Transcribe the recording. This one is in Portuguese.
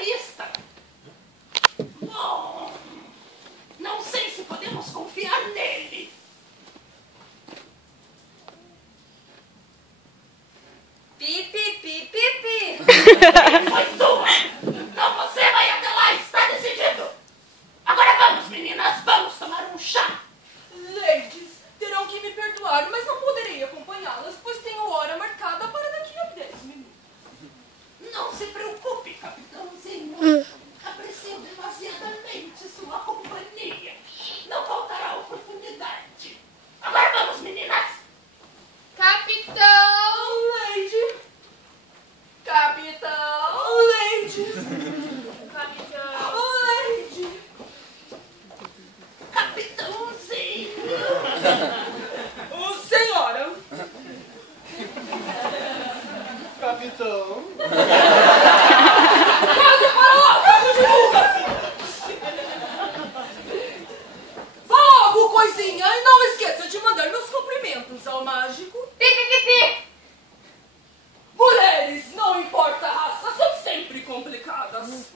egoísta. Bom, não sei se podemos confiar nele. Pi. Foi tua. Não, você vai até lá, está decidido. Agora vamos, meninas, vamos tomar um chá. Ladies, terão que me perdoar, mas não poderei acompanhá-las, pois tenho hora marcada para daqui a 10 minutos. Não se preocupe, capitãozinho. Aprecio demasiadamente sua companhia. Não faltará oportunidade. Agora vamos, meninas. Capitão Lady. Capitão Lady. Capitão Lady. Capitãozinho. Senhora. Capitão. Quase para lá, saco de rugas. Vá logo, coisinha, e não esqueça de mandar meus cumprimentos ao mágico. Pi. Mulheres, não importa a raça, são sempre complicadas.